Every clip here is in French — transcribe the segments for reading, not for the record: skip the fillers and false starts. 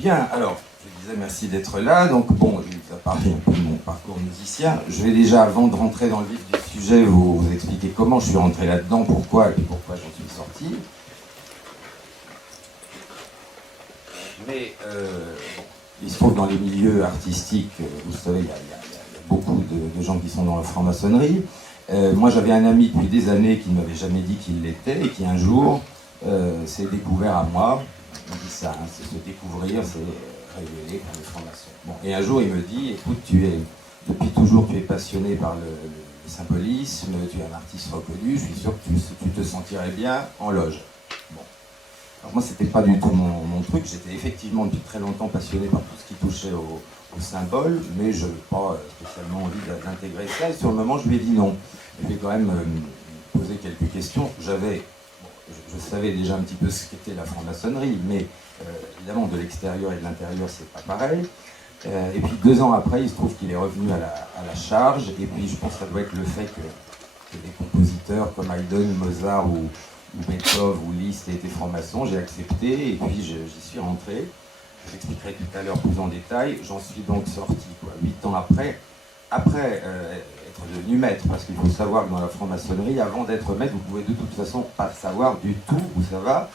Bien, alors, je disais merci d'être là. Donc, bon, ça parler un peu de mon parcours musicien. Je vais déjà, avant de rentrer dans le vif du sujet, vous expliquer comment je suis rentré là-dedans, pourquoi et puis pourquoi j'en suis sorti. Mais, bon, il se trouve dans les milieux artistiques, vous savez, il y a beaucoup de gens qui sont dans la franc-maçonnerie. Moi, j'avais un ami depuis des années qui ne m'avait jamais dit qu'il l'était et qui, un jour, s'est découvert à moi. On dit ça, hein, c'est se découvrir, c'est révéler qu'on est franc-maçon. Bon, et un jour, il me dit, écoute, depuis toujours, tu es passionné par le symbolisme, tu es un artiste reconnu, je suis sûr que tu te sentirais bien en loge. Bon. Alors moi, c'était pas du tout mon truc, j'étais effectivement depuis très longtemps passionné par tout ce qui touchait au symbole, mais je n'avais pas spécialement envie d'intégrer ça, et sur le moment, je lui ai dit non. Je vais quand même poser quelques questions. Je savais déjà un petit peu ce qu'était la franc-maçonnerie, mais évidemment, de l'extérieur et de l'intérieur, c'est pas pareil. Et puis 2 ans après, il se trouve qu'il est revenu à la charge, et puis je pense que ça doit être le fait que des compositeurs comme Haydn, Mozart ou Beethoven ou Liszt étaient francs-maçons, j'ai accepté, et puis j'y suis rentré. Je l'expliquerai tout à l'heure plus en détail. J'en suis donc sorti 8 ans après être devenu maître, parce qu'il faut savoir que dans la franc-maçonnerie, avant d'être maître, vous pouvez de toute façon pas savoir du tout où ça va.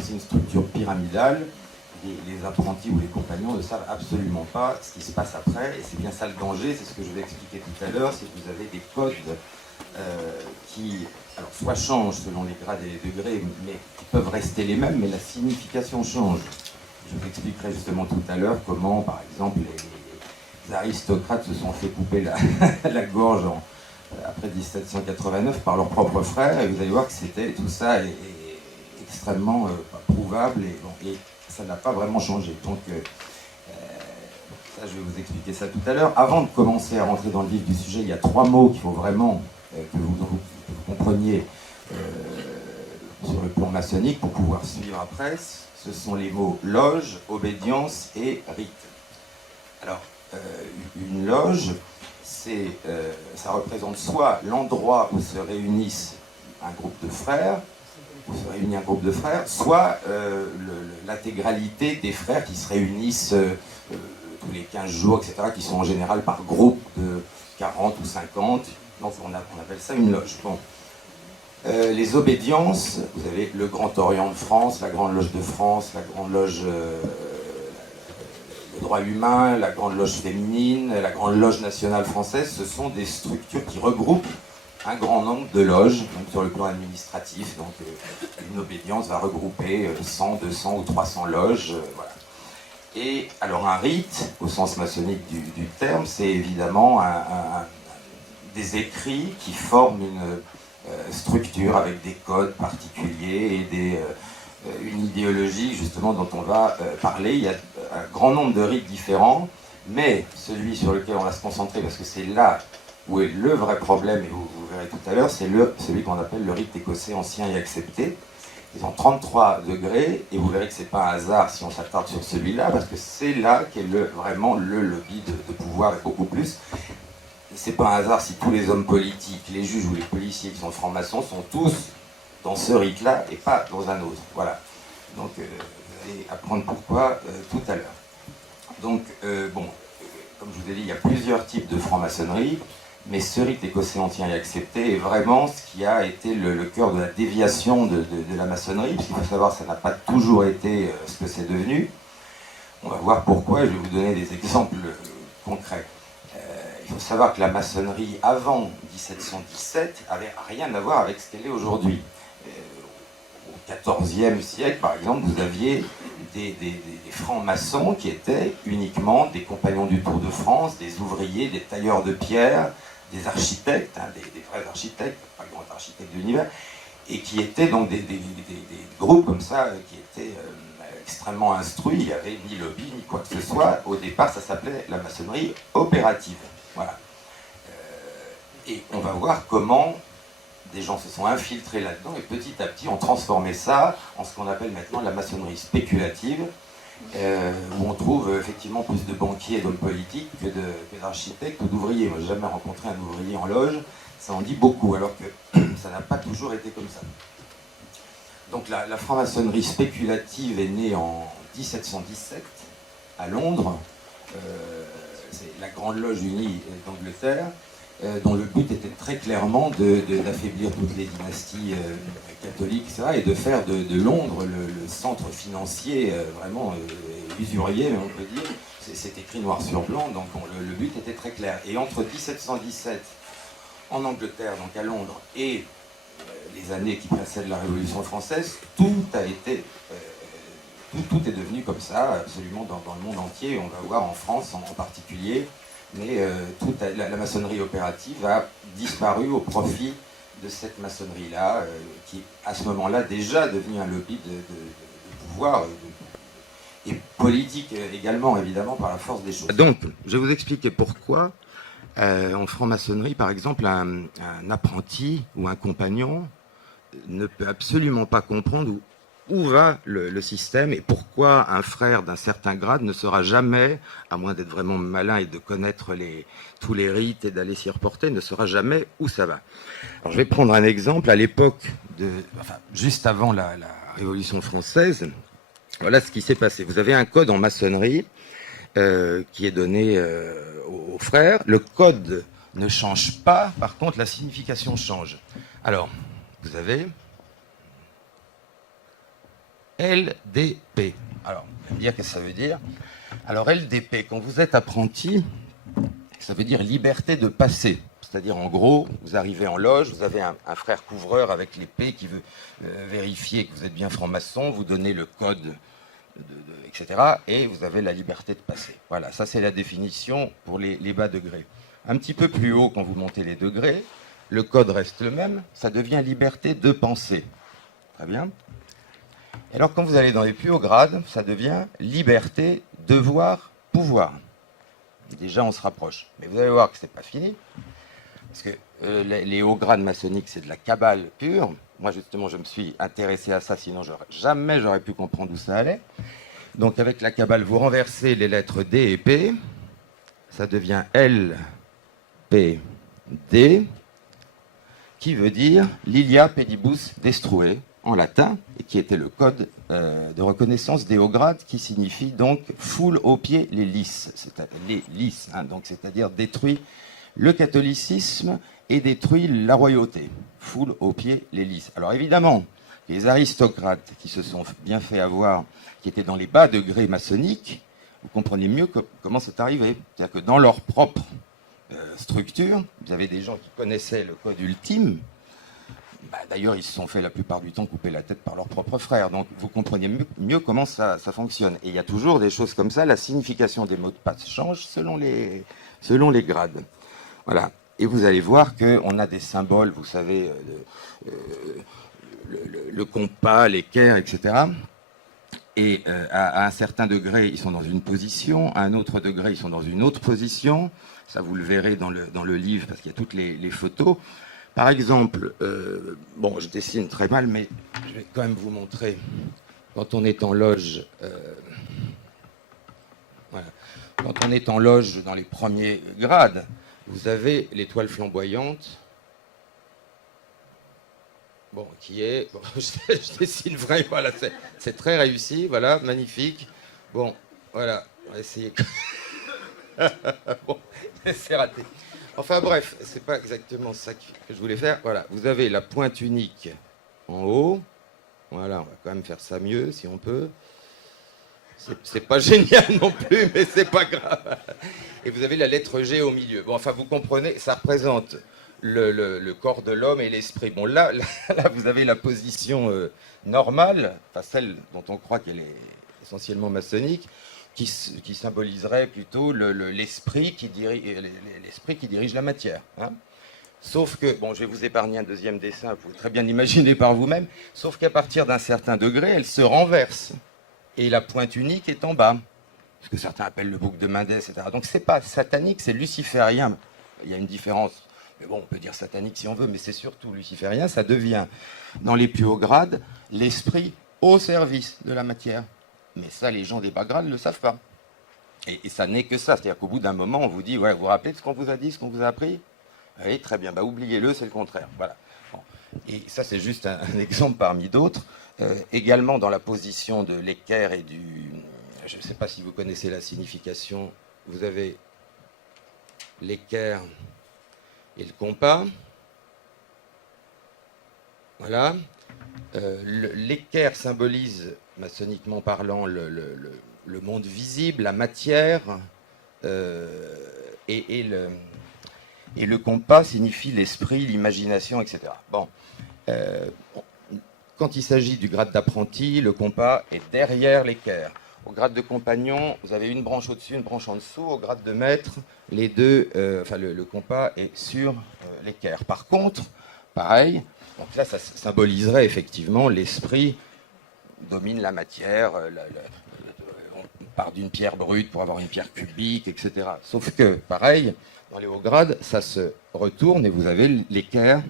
C'est une structure pyramidale. Les apprentis ou les compagnons ne savent absolument pas ce qui se passe après, et c'est bien ça le danger, c'est ce que je vais expliquer tout à l'heure, c'est que vous avez des codes qui, alors, soit changent selon les grades et les degrés, mais qui peuvent rester les mêmes, mais la signification change. Je vous expliquerai justement tout à l'heure comment, par exemple, les aristocrates se sont fait couper la gorge après 1789 par leurs propres frères, et vous allez voir que tout ça est extrêmement prouvable, et ça n'a pas vraiment changé. Donc, ça, je vais vous expliquer ça tout à l'heure. Avant de commencer à rentrer dans le vif du sujet, il y a 3 mots qu'il faut vraiment que vous compreniez sur le plan maçonnique pour pouvoir suivre après. Ce sont les mots loge, obédience et rite. Alors, une loge, ça représente soit l'endroit où se réunissent un groupe de frères, soit l'intégralité des frères qui se réunissent tous les 15 jours, etc., qui sont en général par groupe de 40 ou 50. Donc on appelle ça une loge. Bon. Les obédiences, vous avez le Grand Orient de France, la Grande Loge de France, la Grande Loge le droit humain, la Grande Loge féminine, la Grande Loge nationale française, ce sont des structures qui regroupent un grand nombre de loges, même sur le plan administratif. Donc une obédience va regrouper 100, 200 ou 300 loges. Voilà. Et alors un rite, au sens maçonnique du terme, c'est évidemment des écrits qui forment une structure avec des codes particuliers et une idéologie justement dont on va parler. Il y a un grand nombre de rites différents, mais celui sur lequel on va se concentrer, parce que c'est là où est le vrai problème, et vous verrez tout à l'heure, c'est celui qu'on appelle le rite écossais ancien et accepté. Ils ont 33 degrés, et vous verrez que c'est pas un hasard si on s'attarde sur celui-là, parce que c'est là qu'est vraiment le lobby de pouvoir, et beaucoup plus. C'est pas un hasard si tous les hommes politiques, les juges ou les policiers qui sont francs-maçons sont tous dans ce rite-là et pas dans un autre. Voilà. Donc, vous allez apprendre pourquoi tout à l'heure. Donc, bon, comme je vous ai dit, il y a plusieurs types de franc-maçonnerie, mais ce rite écossais ancien et accepté est vraiment ce qui a été le cœur de la déviation de la maçonnerie, parce qu'il faut savoir que ça n'a pas toujours été ce que c'est devenu. On va voir pourquoi, et je vais vous donner des exemples concrets. Il faut savoir que la maçonnerie, avant 1717, avait rien à voir avec ce qu'elle est aujourd'hui. Au XIVe siècle, par exemple, vous aviez des francs-maçons qui étaient uniquement des compagnons du Tour de France, des ouvriers, des tailleurs de pierre, des architectes, hein, des vrais architectes, pas grands architectes de l'univers, et qui étaient donc des groupes comme ça, qui étaient extrêmement instruits. Il n'y avait ni lobby, ni quoi que ce soit. Au départ, ça s'appelait la maçonnerie opérative. Voilà. Et on va voir comment des gens se sont infiltrés là-dedans et petit à petit ont transformé ça en ce qu'on appelle maintenant la maçonnerie spéculative, où on trouve effectivement plus de banquiers et d'hommes politiques que d'architectes ou d'ouvriers. Moi, j'ai jamais rencontré un ouvrier en loge, ça en dit beaucoup, alors que ça n'a pas toujours été comme ça. Donc la franc-maçonnerie spéculative est née en 1717 à Londres, c'est la Grande Loge Unie d'Angleterre, dont le but était très clairement d'affaiblir toutes les dynasties catholiques, etc., et de faire de Londres le centre financier vraiment usurier, on peut dire. C'est écrit noir sur blanc, donc le but était très clair. Et entre 1717 en Angleterre, donc à Londres, et les années qui précèdent la Révolution française, tout est devenu comme ça, absolument dans le monde entier. On va voir en France en particulier, mais la maçonnerie opérative a disparu au profit de cette maçonnerie-là, qui à ce moment-là déjà devenue un lobby de pouvoir et politique également, évidemment, par la force des choses. Donc, je vais vous expliquer pourquoi, en franc-maçonnerie, par exemple, un apprenti ou un compagnon ne peut absolument pas comprendre où va le système et pourquoi un frère d'un certain grade ne sera jamais, à moins d'être vraiment malin et de connaître tous les rites et d'aller s'y reporter, ne saura jamais où ça va. Alors, je vais prendre un exemple. À l'époque, juste avant la Révolution française, voilà ce qui s'est passé. Vous avez un code en maçonnerie qui est donné aux frères. Le code ne change pas, par contre, la signification change. Alors, vous avez LDP. Alors, vous allez me dire qu'est-ce que ça veut dire. Alors, LDP, quand vous êtes apprenti, ça veut dire liberté de passer. C'est-à-dire, en gros, vous arrivez en loge, vous avez un frère couvreur avec l'épée qui veut vérifier que vous êtes bien franc-maçon, vous donnez le code, etc. Et vous avez la liberté de passer. Voilà, ça c'est la définition pour les bas degrés. Un petit peu plus haut, quand vous montez les degrés, le code reste le même, ça devient liberté de penser. Très bien. Et alors, quand vous allez dans les plus hauts grades, ça devient liberté, devoir, pouvoir. Et déjà, on se rapproche. Mais vous allez voir que ce n'est pas fini. Parce que les hauts grades maçonniques, c'est de la cabale pure. Moi, justement, je me suis intéressé à ça, sinon jamais j'aurais pu comprendre où ça allait. Donc, avec la cabale, vous renversez les lettres D et P. Ça devient L, P, D, qui veut dire Lilia Pedibus Destruere, en latin, et qui était le code de reconnaissance des hauts grades, qui signifie donc foule aux pieds les lys, donc c'est-à-dire détruit le catholicisme et détruit la royauté. Foule aux pieds les lys. Alors évidemment, les aristocrates qui se sont bien fait avoir, qui étaient dans les bas degrés maçonniques, vous comprenez mieux comment c'est arrivé. C'est-à-dire que dans leur propre structure, vous avez des gens qui connaissaient le code ultime. D'ailleurs, ils se sont fait la plupart du temps couper la tête par leurs propres frères. Donc vous comprenez mieux comment ça fonctionne. Et il y a toujours des choses comme ça. La signification des mots de passe change selon les grades. Voilà. Et vous allez voir qu'on a des symboles, vous savez, le compas, l'équerre, etc. Et à un certain degré, ils sont dans une position. À un autre degré, ils sont dans une autre position. Ça, vous le verrez dans le livre, parce qu'il y a toutes les photos. Par exemple, bon, je dessine très mal, mais je vais quand même vous montrer. Quand on est en loge, voilà. Quand on est en loge dans les premiers grades, vous avez l'étoile flamboyante, bon, qui est, bon, je dessine vrai, voilà, c'est très réussi, voilà, magnifique. Bon, voilà, on va essayer. Bon, c'est raté. Enfin bref, c'est pas exactement ça que je voulais faire. Voilà, vous avez la pointe unique en haut. Voilà, on va quand même faire ça mieux si on peut. C'est pas génial non plus, mais c'est pas grave. Et vous avez la lettre G au milieu. Bon, enfin, vous comprenez, ça représente le corps de l'homme et l'esprit. Bon, là, vous avez la position normale, enfin celle dont on croit qu'elle est essentiellement maçonnique, qui symboliserait plutôt l'esprit qui dirige la matière. Hein. Sauf que, bon, je vais vous épargner un deuxième dessin, vous pouvez très bien l'imaginer par vous-même, sauf qu'à partir d'un certain degré, elle se renverse. Et la pointe unique est en bas. Ce que certains appellent le bouc de Mendès, etc. Donc c'est pas satanique, c'est luciférien. Il y a une différence. Mais bon, on peut dire satanique si on veut, mais c'est surtout luciférien. Ça devient, dans les plus hauts grades, l'esprit au service de la matière. Mais ça, les gens des bas grades ne le savent pas. Et ça n'est que ça. C'est-à-dire qu'au bout d'un moment, on vous dit, ouais, vous vous rappelez de ce qu'on vous a dit, ce qu'on vous a appris? Oui, très bien. Bah, oubliez-le, c'est le contraire. Voilà. Bon. Et ça, c'est juste un exemple parmi d'autres. Également dans la position de l'équerre et je ne sais pas si vous connaissez la signification, vous avez l'équerre et le compas. Voilà. L'équerre symbolise, maçonniquement parlant, le monde visible, la matière, et le compas signifie l'esprit, l'imagination, etc. Bon. Quand il s'agit du grade d'apprenti, le compas est derrière l'équerre. Au grade de compagnon, vous avez une branche au-dessus, une branche en dessous. Au grade de maître, les deux, le compas est sur l'équerre. Par contre, pareil, donc là, ça symboliserait effectivement l'esprit domine la matière. On part d'une pierre brute pour avoir une pierre cubique, etc. Sauf que, pareil, dans les hauts grades, ça se retourne et vous avez l'équerre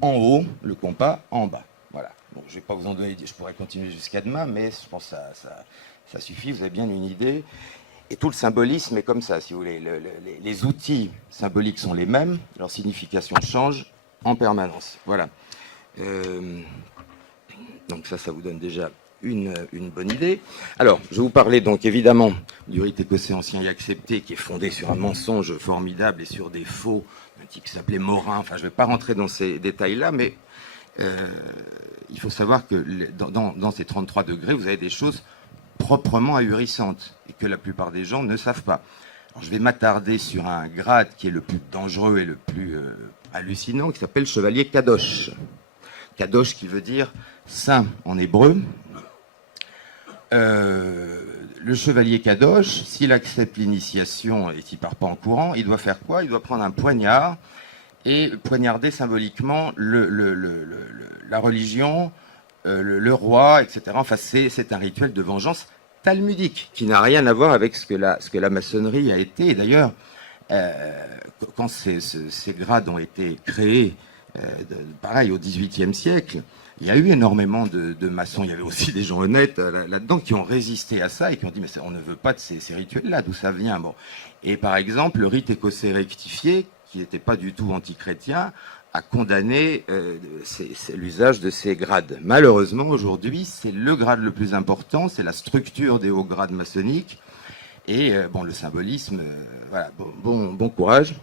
en haut, le compas en bas. Voilà. Bon, je ne vais pas vous en donner, je pourrais continuer jusqu'à demain, mais je pense que ça suffit, vous avez bien une idée. Et tout le symbolisme est comme ça, si vous voulez. Les outils symboliques sont les mêmes, leur signification change en permanence. Voilà. Donc ça vous donne déjà une bonne idée. Alors, je vais vous parler donc évidemment du rite écossais ancien et accepté, qui est fondé sur un mensonge formidable et sur des faux, un type qui s'appelait Morin. Enfin, je ne vais pas rentrer dans ces détails-là, mais il faut savoir que dans ces 33 degrés, vous avez des choses proprement ahurissantes et que la plupart des gens ne savent pas. Alors, je vais m'attarder sur un grade qui est le plus dangereux et le plus hallucinant, qui s'appelle chevalier Kadosh. Kadosh qui veut dire saint en hébreu. Le chevalier Kadosh, s'il accepte l'initiation et s'il ne part pas en courant, il doit faire quoi? Il doit prendre un poignard et poignarder symboliquement la religion, le roi, etc. Enfin, c'est un rituel de vengeance talmudique qui n'a rien à voir avec ce que la maçonnerie a été. Et d'ailleurs, quand ces grades ont été créés, pareil, au XVIIIe siècle, il y a eu énormément de maçons. Il y avait aussi des gens honnêtes là-dedans qui ont résisté à ça et qui ont dit mais on ne veut pas de ces rituels-là, d'où ça vient. Bon. Et par exemple, le rite écossais rectifié, qui n'était pas du tout antichrétien, a condamné l'usage de ces grades. Malheureusement, aujourd'hui, c'est le grade le plus important, c'est la structure des hauts grades maçonniques. Et bon, le symbolisme, voilà, bon courage.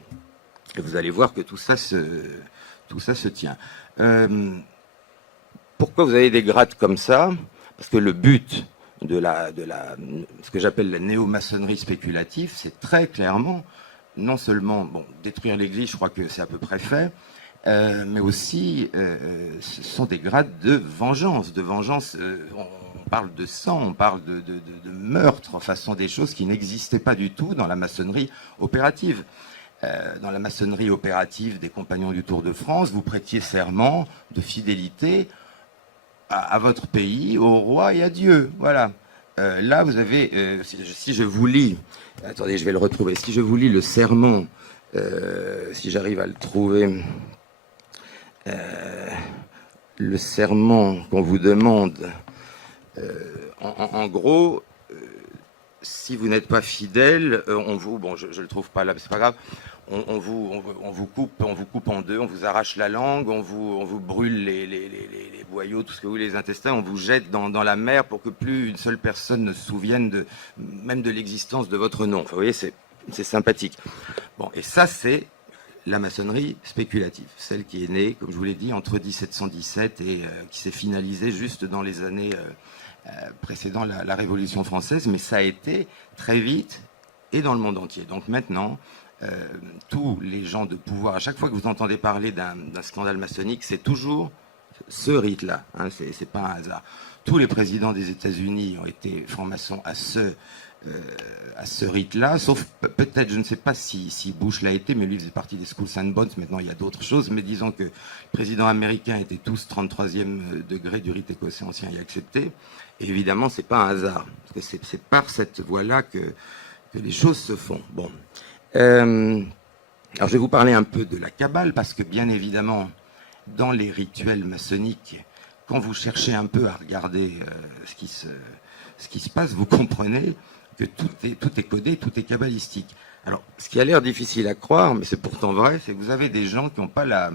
Et vous allez voir que tout ça se tient. Pourquoi vous avez des grades comme ça? Parce que le but de ce que j'appelle la néo-maçonnerie spéculative, c'est très clairement, non seulement détruire l'Église, je crois que c'est à peu près fait, mais aussi ce sont des grades de vengeance. On parle de sang, on parle de meurtre, enfin, ce sont des choses qui n'existaient pas du tout dans la maçonnerie opérative. Dans la maçonnerie opérative des Compagnons du Tour de France, vous prêtiez serment de fidélité à votre pays, au roi et à Dieu. Voilà. Là, vous avez, si je vous lis, attendez, je vais le retrouver, si je vous lis le serment, si j'arrive à le trouver, le serment qu'on vous demande, en gros, si vous n'êtes pas fidèle, je le trouve pas là, mais c'est pas grave. On vous coupe en deux, on vous arrache la langue, on vous brûle les boyaux, tout ce que vous voulez, les intestins, on vous jette dans la mer pour que plus une seule personne ne se souvienne même de l'existence de votre nom. Enfin, vous voyez, c'est sympathique. Bon, et ça, c'est la maçonnerie spéculative, celle qui est née, comme je vous l'ai dit, entre 1717 et qui s'est finalisée juste dans les années précédant la Révolution française, mais ça a été très vite et dans le monde entier. Donc maintenant, tous les gens de pouvoir, à chaque fois que vous entendez parler d'un scandale maçonnique, c'est toujours ce rite-là, hein, c'est pas un hasard. Tous les présidents des États-Unis ont été francs-maçons à ce rite-là, sauf peut-être, je ne sais pas si Bush l'a été, mais lui faisait partie des Schools and Bonds, maintenant il y a d'autres choses, mais disons que les présidents américains étaient tous 33e degré du rite écossais ancien et accepté, et évidemment c'est pas un hasard, parce que c'est par cette voie-là que les choses se font. Bon. Alors je vais vous parler un peu de la Kabbale, parce que bien évidemment, dans les rituels maçonniques, quand vous cherchez un peu à regarder ce qui se passe, vous comprenez que tout est codé, tout est kabbalistique. Alors, ce qui a l'air difficile à croire, mais c'est pourtant vrai, c'est que vous avez des gens qui n'ont pas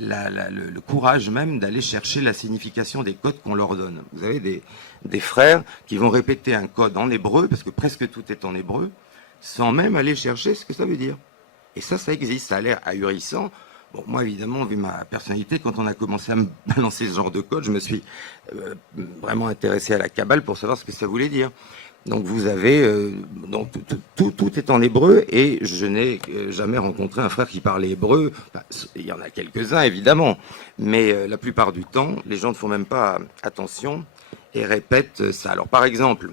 le courage même d'aller chercher la signification des codes qu'on leur donne. Vous avez des frères qui vont répéter un code en hébreu, parce que presque tout est en hébreu, sans même aller chercher ce que ça veut dire. Et ça existe, ça a l'air ahurissant. Bon, moi, évidemment, vu ma personnalité, quand on a commencé à me balancer ce genre de code, je me suis vraiment intéressé à la Kabbale pour savoir ce que ça voulait dire. Donc vous avez, donc tout est en hébreu, et je n'ai jamais rencontré un frère qui parlait hébreu. Enfin, il y en a quelques-uns évidemment, mais la plupart du temps, les gens ne font même pas attention et répètent ça. Alors par exemple,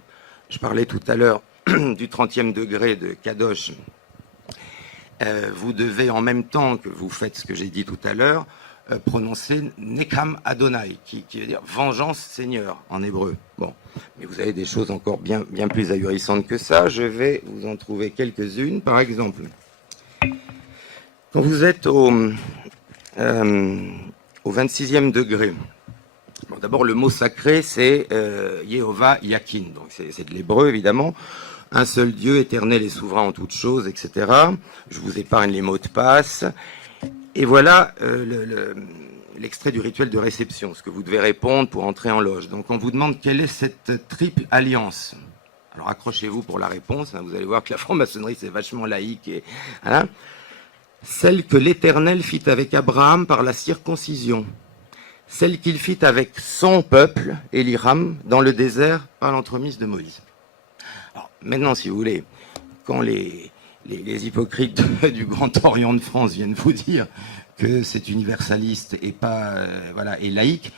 je parlais tout à l'heure du 30e degré de Kadosh. Vous devez, en même temps que vous faites ce que j'ai dit tout à l'heure, prononcer Nekam Adonai, qui veut dire vengeance Seigneur en hébreu. Bon, mais vous avez des choses encore bien plus ahurissantes que ça. Je vais vous en trouver quelques-unes. Par exemple, quand vous êtes au 26e degré, bon, d'abord le mot sacré c'est Yehovah Yakin, donc c'est de l'hébreu évidemment. Un seul Dieu, éternel et souverain en toutes choses, etc. Je vous épargne les mots de passe. Et voilà l'extrait du rituel de réception, ce que vous devez répondre pour entrer en loge. Donc on vous demande quelle est cette triple alliance. Alors accrochez-vous pour la réponse, hein, vous allez voir que la franc-maçonnerie c'est vachement laïque. Et, hein, celle que l'Éternel fit avec Abraham par la circoncision, celle qu'il fit avec son peuple, Eliram, dans le désert par l'entremise de Moïse. Alors, maintenant, si vous voulez, quand les hypocrites du Grand Orient de France viennent vous dire que c'est universaliste et pas voilà, et laïque,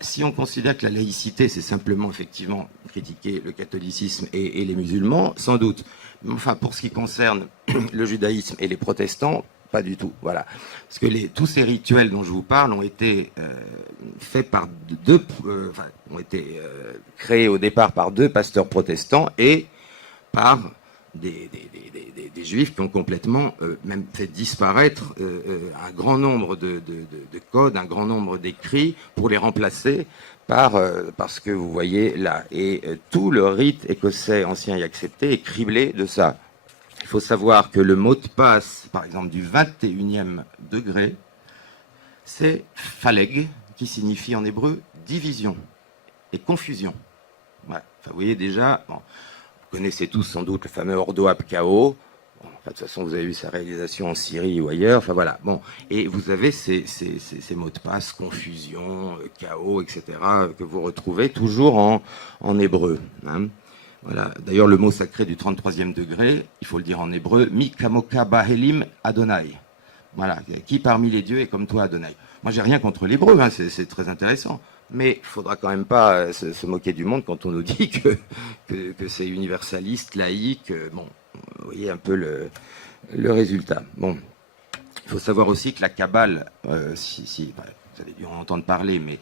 si on considère que la laïcité, c'est simplement effectivement critiquer le catholicisme et les musulmans, sans doute. Mais enfin, pour ce qui concerne le judaïsme et les protestants, pas du tout. Voilà. Parce que tous ces rituels dont je vous parle ont été faits par ont été créés au départ par 2 pasteurs protestants et par des juifs qui ont complètement même fait disparaître un grand nombre de codes, un grand nombre d'écrits pour les remplacer par ce que vous voyez là. Et tout le rite écossais ancien et accepté est criblé de ça. Il faut savoir que le mot de passe, par exemple, du 21e degré, c'est Phaleg, qui signifie en hébreu division et confusion. Ouais. Enfin, vous voyez déjà, bon, vous connaissez tous sans doute le fameux Ordoab Chaos. Bon, enfin, de toute façon, vous avez vu sa réalisation en Syrie ou ailleurs. Enfin voilà. Bon, et vous avez ces mots de passe, confusion, chaos, etc., que vous retrouvez toujours en hébreu. Hein. Voilà. D'ailleurs, le mot sacré du 33e degré, il faut le dire en hébreu, Mi kamoka bahelim Adonai. Voilà. Qui parmi les dieux est comme toi, Adonai? Moi, j'ai rien contre l'hébreu, hein, c'est très intéressant. Mais il ne faudra quand même pas se moquer du monde quand on nous dit que c'est universaliste, laïque. Bon, vous voyez un peu le résultat. Bon, il faut savoir aussi que la Kabbale, vous avez dû en entendre parler, mais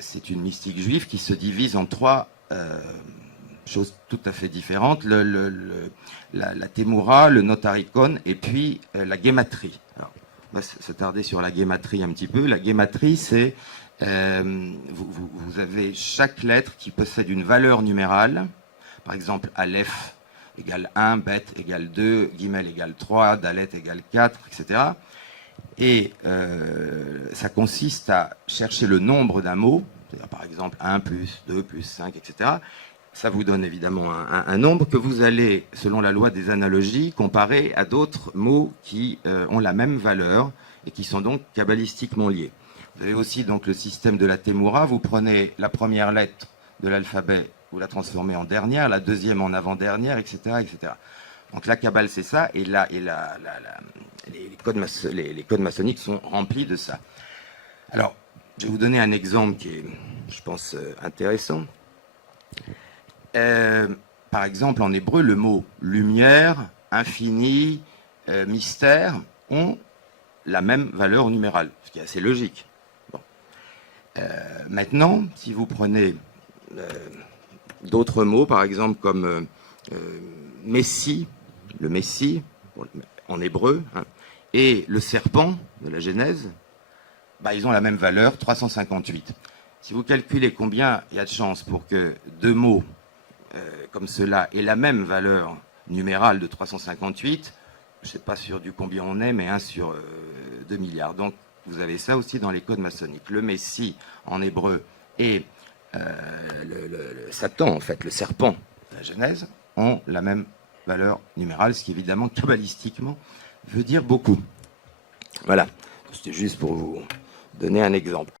c'est une mystique juive qui se divise en 3 choses tout à fait différentes. La Temura, le Notarikon et puis la Guématrie. Alors, on va s'attarder sur la Guématrie un petit peu. La Guématrie, c'est... vous avez chaque lettre qui possède une valeur numérale. Par exemple, Aleph égale 1, Bet égale 2, Gimel égale 3, Dalet égale 4, etc. Et ça consiste à chercher le nombre d'un mot, c'est-à-dire par exemple 1 plus 2 plus 5, etc. Ça vous donne évidemment un nombre que vous allez, selon la loi des analogies, comparer à d'autres mots qui ont la même valeur et qui sont donc kabbalistiquement liés. Vous avez aussi donc le système de la Temura. Vous prenez la première lettre de l'alphabet, vous la transformez en dernière, la deuxième en avant-dernière, etc., etc. Donc la Kabbale, c'est ça, et les codes maçonniques sont remplis de ça. Alors, je vais vous donner un exemple qui est, je pense, intéressant. Par exemple, en hébreu, le mot lumière, infini, mystère ont la même valeur numérale, ce qui est assez logique. Bon. Maintenant, si vous prenez d'autres mots, par exemple comme Messie, le Messie, en hébreu, hein, et le serpent de la Genèse, ils ont la même valeur, 358. Si vous calculez combien il y a de chances pour que 2 mots comme cela aient la même valeur numérale de 358, je ne sais pas sur du combien on est, mais 1 sur 2 milliards. Donc Vous avez ça aussi dans les codes maçonniques. Le Messie, en hébreu, et le Satan, en fait, le serpent de la Genèse, ont la même valeur numérale, ce qui évidemment, kabbalistiquement, veut dire beaucoup. Voilà, c'était juste pour vous donner un exemple.